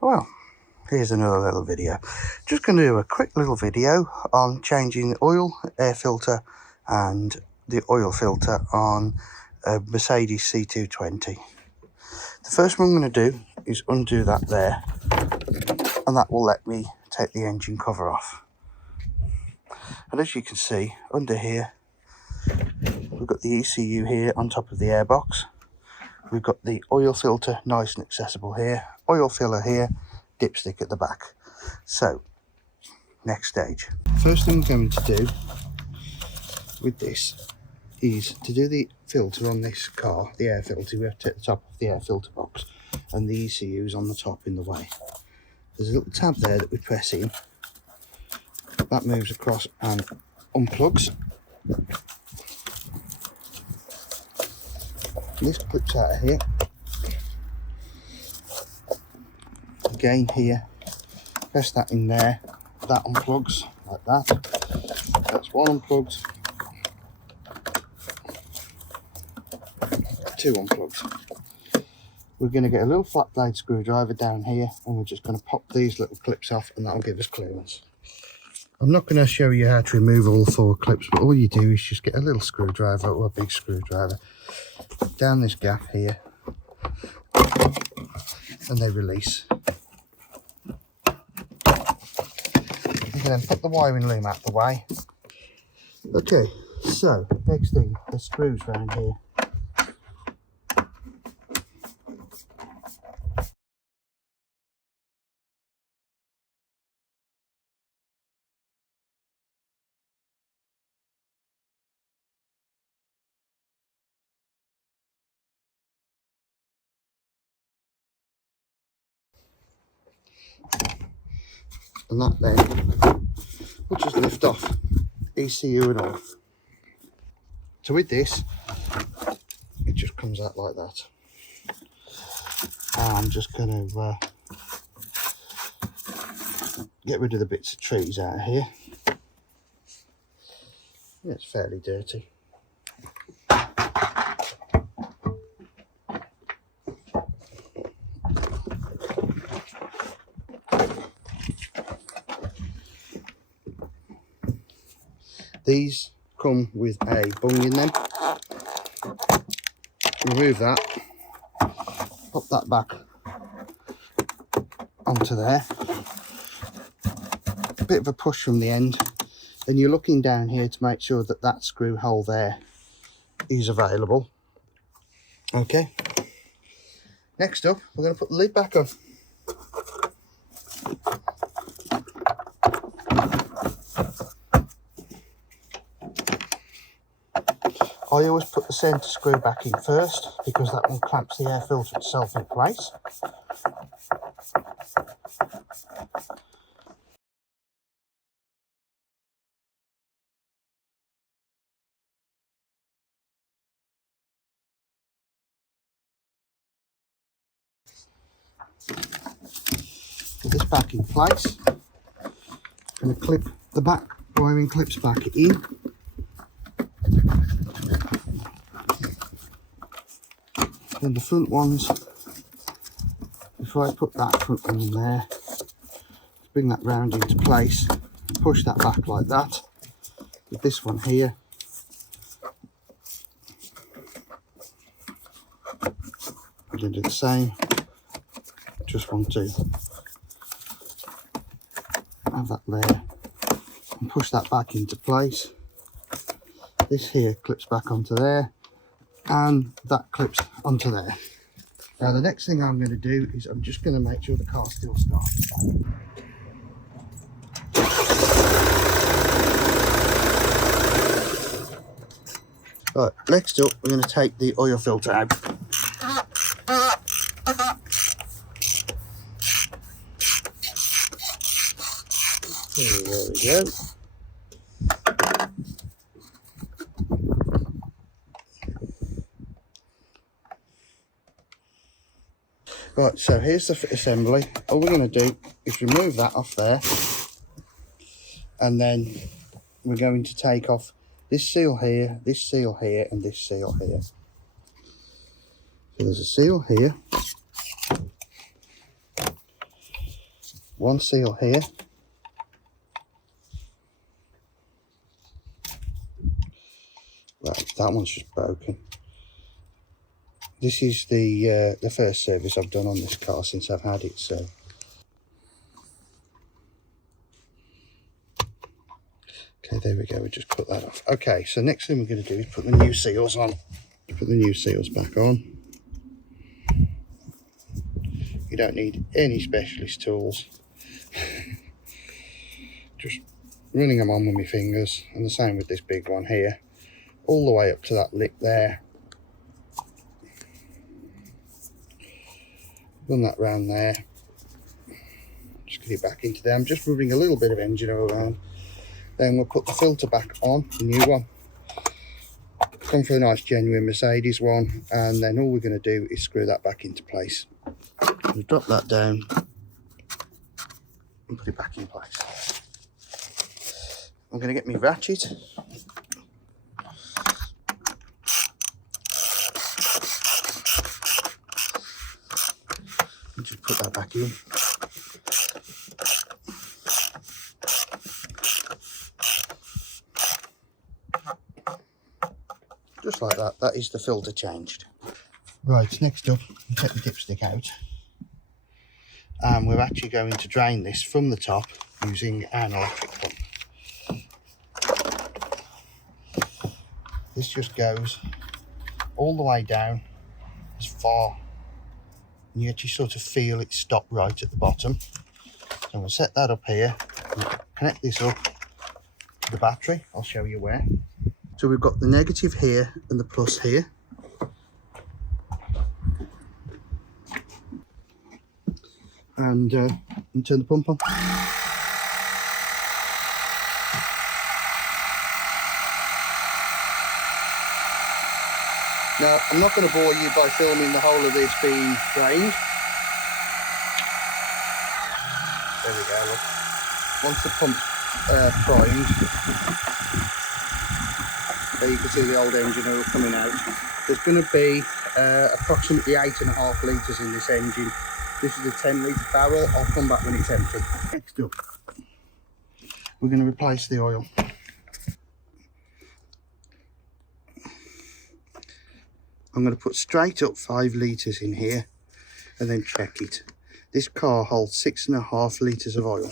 Well, here's another little video. Just going to do a quick little video on changing the oil, air filter and the oil filter on a Mercedes C220. The first one I'm going to do is undo that there, and that will let me take the engine cover off. And as you can see, under here we've got the ECU here on top of the airbox. We've got the oil filter nice and accessible here, oil filler here, dipstick at the back. So, next stage. First thing I'm going to do with this is to do the filter on this car, the air filter. We have to take the top off the air filter box, and the ECU is on the top in the way. There's a little tab there that we press in. That moves across and unplugs. This clips out of here. Again here, press that in there. That unplugs like that. That's one unplugged. Two unplugged. We're going to get a little flat blade screwdriver down here, and we're just going to pop these little clips off, and that'll give us clearance. I'm not going to show you how to remove all 4 clips, but all you do is just get a little screwdriver or a big screwdriver down this gap here, and they release. You can then put the wiring loom out the way. Okay, so next thing, the screws around here. And that then will just lift off ECU and all. So with this, it just comes out like that. And I'm just going to get rid of the bits of trees out of here. Yeah, it's fairly dirty. These come with a bung in them. Remove that, pop that back onto there. A bit of a push from the end, and you're looking down here to make sure that that screw hole there is available. Okay. Next up, we're going to put the lid back on. I always put the centre screw back in first, because that one clamps the air filter itself in place. With this back in place, I'm going to clip the back wiring clips back in. Then the front ones, before I put that front one in there, bring that round into place, push that back like that. With this one here, I'm going to do the same. Just want to have that there and push that back into place. This here clips back onto there, and that clips onto there. Now the next thing I'm going to do is I'm just going to make sure the car still starts. Right, next up we're going to take the oil filter out. There we go. Right, so here's the fit assembly. All we're going to do is remove that off there, and then we're going to take off this seal here, this seal here, and this seal here. So there's a seal here, one seal here. Right, that one's just broken. This is the first service I've done on this car since I've had it, so. Okay, there we go, we just cut that off. Okay, so next thing we're going to do is put the new seals on. Put the new seals back on. You don't need any specialist tools. Just running them on with my fingers, and the same with this big one here. All the way up to that lip there. Run that round there. Just get it back into there. I'm just rubbing a little bit of engine oil around. Then we'll put the filter back on, the new one. Come for a nice genuine Mercedes one, and then all we're going to do is screw that back into place. We'll drop that down and put it back in place. I'm going to get my ratchet. And just put that back in. Just like that. That is the filter changed. Right, next up, we take the dipstick out. And we're actually going to drain this from the top using an electric pump. This just goes all the way down as far, and you actually sort of feel it stop right at the bottom. So we'll set that up here, connect this up to the battery. I'll show you where. So we've got the negative here and the plus here. And turn the pump on. Now, I'm not going to bore you by filming the whole of this being drained. There we go, look. Once the pump's primed, there you can see the old engine oil coming out. There's going to be approximately 8.5 litres in this engine. This is a 10-litre barrel. I'll come back when it's empty. Next up, we're going to replace the oil. I'm going to put straight up 5 litres in here and then check it. This car holds 6.5 litres of oil.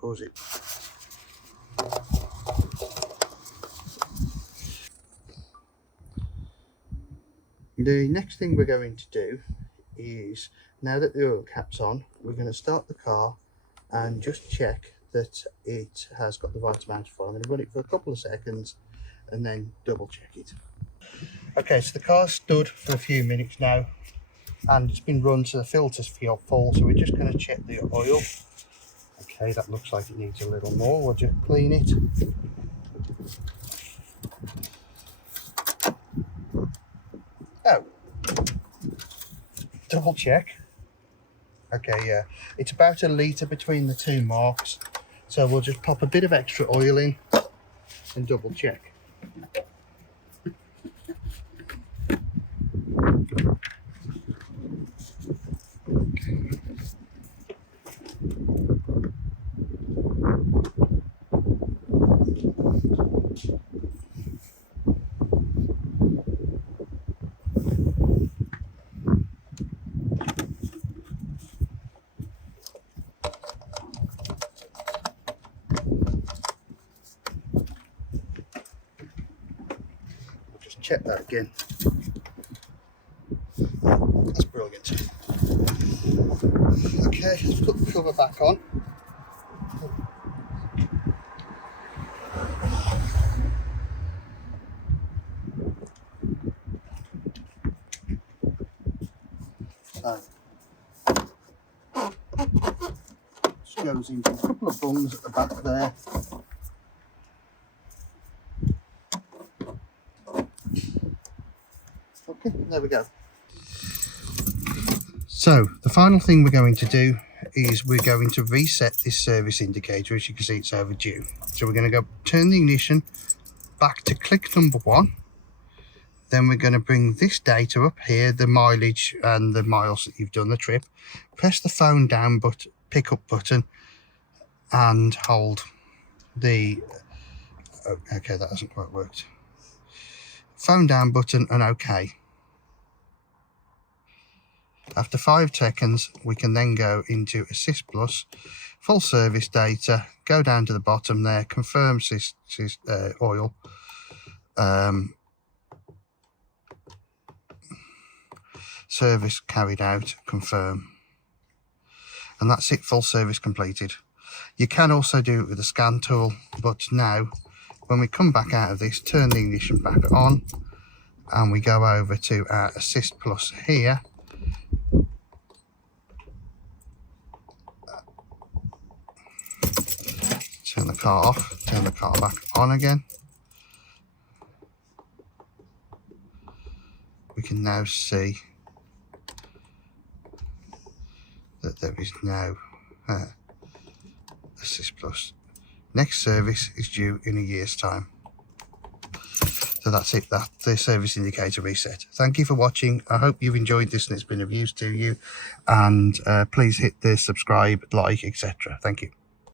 Pause it. The next thing we're going to do is, now that the oil cap's on, we're going to start the car and just check that it has got the right amount of oil. I'm going to run it for a couple of seconds and then double check it. Okay, so the car's stood for a few minutes now and it's been run so the filters feel full, so we're just going to check the oil. Okay, that looks like it needs a little more. We'll just clean it. Oh, double check. Okay, yeah, it's about 1 litre between the two marks. So we'll just pop a bit of extra oil in and double check. Check that again. That's brilliant. Okay, let's put the cover back on. Just go goes into a couple of bungs at the back there. Okay, there we go. So the final thing we're going to do is we're going to reset this service indicator. As you can see, it's overdue. So we're going to go turn the ignition back to click number 1. Then we're going to bring this data up here, the mileage and the miles that you've done the trip. Press the phone down pick up button and hold the okay, that hasn't quite worked. Phone down button and OK. After 5 seconds, we can then go into Assist Plus, full service data, go down to the bottom there, confirm oil, service carried out, confirm. And that's it, full service completed. You can also do it with the scan tool, but now when we come back out of this, turn the ignition back on and we go over to our Assist Plus here. Turn the car off, turn the car back on again. We can now see that there is no Assist Plus. Next service is due in a year's time. So that's it, that's the service indicator reset. Thank you for watching. I hope you've enjoyed this and it's been of use to you. And please hit the subscribe, like, etc. Thank you.